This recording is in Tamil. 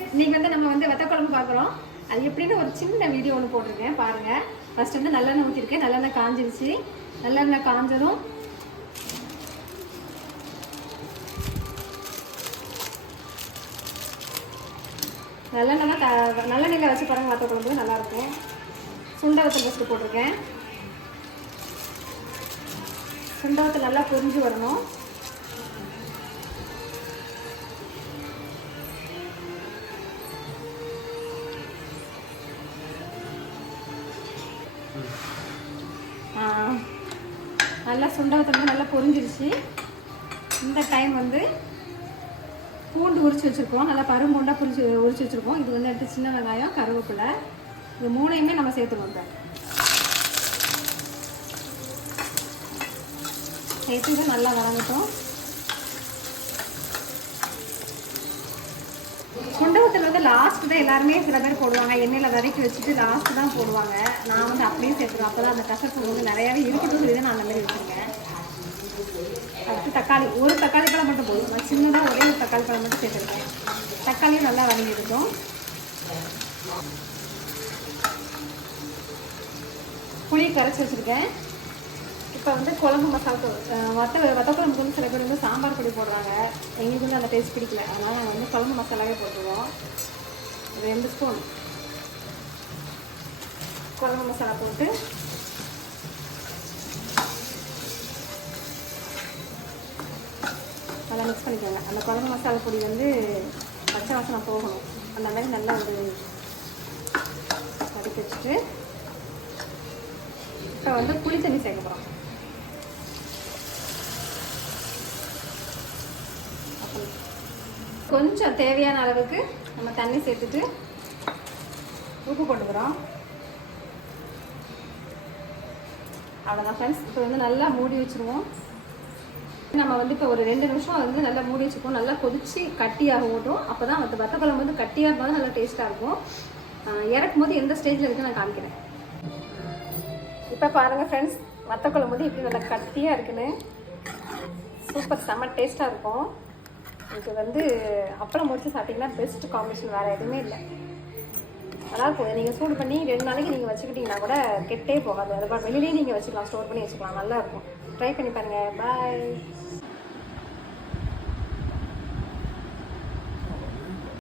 ஃப்ரெண்ட்ஸ், இன்னைக்கு வந்து நம்ம வந்து வத்த குழம்பு பார்க்குறோம். அது எப்படின்னு ஒரு சின்ன வீடியோ ஒன்று போட்டிருக்கேன் பாருங்கள். ஃபர்ஸ்ட் வந்து நல்லெண்ணெய் ஊற்றிருக்கேன். நல்லெண்ணெய் காஞ்சிருச்சு. நல்லெண்ணெய் காஞ்சதும் நல்லெண்ணெயில் வச்சு பாருங்கள். வத்த குழம்பு நல்லாயிருக்கும். சுண்டவத்தை ஃபஸ்ட்டு போட்டிருக்கேன். சுண்டவத்தை நல்லா பொரிஞ்சு வரணும். நல்லா சுண்டவத்தை நல்லா பொரிஞ்சிருச்சு. இந்த டைம் வந்து பூண்டு உரிச்சு வச்சுருக்கோம். நல்லா பரும்பூண்டாக உரிச்சு வச்சுருக்கோம். இது வந்து எடுத்து சின்ன வெங்காயம், கருவேப்பிலை, இது மூணையுமே நம்ம சேர்த்துக்கணும். சேர்த்து நல்லா வதங்கட்டும். சுண்டவத்தில் வந்து லாஸ்ட்டு தான் எல்லாருமே சில பேர் போடுவாங்க. எண்ணெயில் வதக்கி வச்சுட்டு லாஸ்ட்டு தான் போடுவாங்க. நான் வந்து அப்படியே சேர்த்துருவேன். அப்போ தான் அந்த கசப்பு வந்து நிறையாவே இருக்கட்டும் சொல்லி தான் நான் அந்த மாதிரி வச்சுருக்கேன். அடுத்து தக்காளி, ஒரு தக்காளி பழம் மட்டும் போதும். நான் சின்னதாக ஒரே ஒரு தக்காளி பழம் மட்டும் சேர்த்துருக்கேன். தக்காளியும் நல்லா வதங்கி இருக்கும். புளி கரைச்சி வச்சுருக்கேன். இப்போ வந்து குழம்பு மசாலா வத்த குழம்புக்கு வந்து சில பேர் வந்து சாம்பார் பொடி போடுறாங்க. எங்களுக்கு வந்து அந்த டேஸ்ட் பிடிக்கல. அதனால் நாங்கள் வந்து குழம்பு மசாலாவே போட்டுருவோம். 2 ஸ்பூன் குழம்பு மசாலா போட்டு நல்லா மிக்ஸ் பண்ணிக்கோங்க. அந்த குழம்பு மசாலா பொடி வந்து பச்சை வாசனை போகணும். அந்த மாதிரி நல்லா ஒரு வதக்கி வச்சுட்டு இப்போ வந்து புளி தண்ணி சேர்க்க போகிறோம். கொஞ்சம் தேவையான அளவுக்கு நம்ம தண்ணி சேர்த்துட்டு உப்பு போட்டுக்கிறோம். அவ்வளோதான் ஃப்ரெண்ட்ஸ். இப்போ வந்து நல்லா மூடி வச்சுருவோம். நம்ம வந்து இப்போ ஒரு 2 நிமிஷம் வந்து நல்லா மூடி வச்சுருக்கோம். நல்லா கொதிச்சு கட்டியாக ஓட்டும். அப்போ தான் வத்த குழம்பு வந்து கட்டியாக இருந்தாலும் நல்லா டேஸ்ட்டாக இருக்கும். இறக்கும் போது எந்த ஸ்டேஜில் இருக்குன்னு நான் காமிக்கிறேன். இப்போ பாருங்கள் ஃப்ரெண்ட்ஸ், வத்த குழம்பு வந்து இப்படி நல்லா கட்டியாக இருக்குன்னு சூப்பர் செம்ம டேஸ்ட்டாக இருக்கும். இது வந்து அப்புறம் முடிச்சு சாப்பிட்டிங்கன்னா பெஸ்ட் காம்பினேஷன், வேறு எதுவுமே இல்லை. நல்லாயிருக்கும். நீங்கள் சூடு பண்ணி 2 நாளைக்கு நீங்கள் வச்சுக்கிட்டிங்கன்னா கூட கெட்டே போகாது. அதுக்கப்புறம் வெளியிலேயே நீங்கள் வச்சுக்கலாம், ஸ்டோர் பண்ணி வச்சுக்கலாம். நல்லாயிருக்கும். ட்ரை பண்ணி பாருங்கள். பாய்.